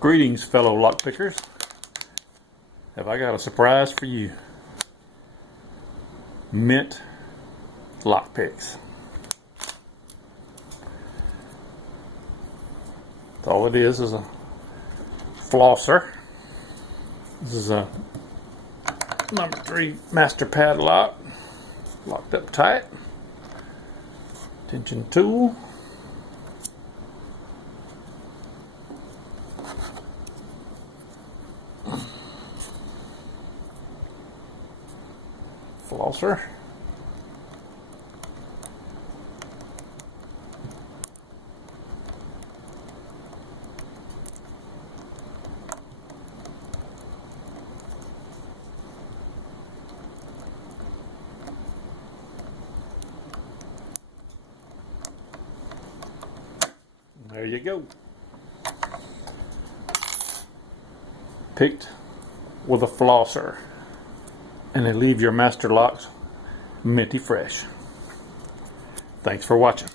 Greetings, fellow lockpickers. Have I got a surprise for you? Mint lockpicks. All it is a flosser. This is a number 3 master padlock, locked up tight. Tension tool. Flosser. There you go. Picked with a flosser. And they leave your master locks minty fresh. Thanks for watching.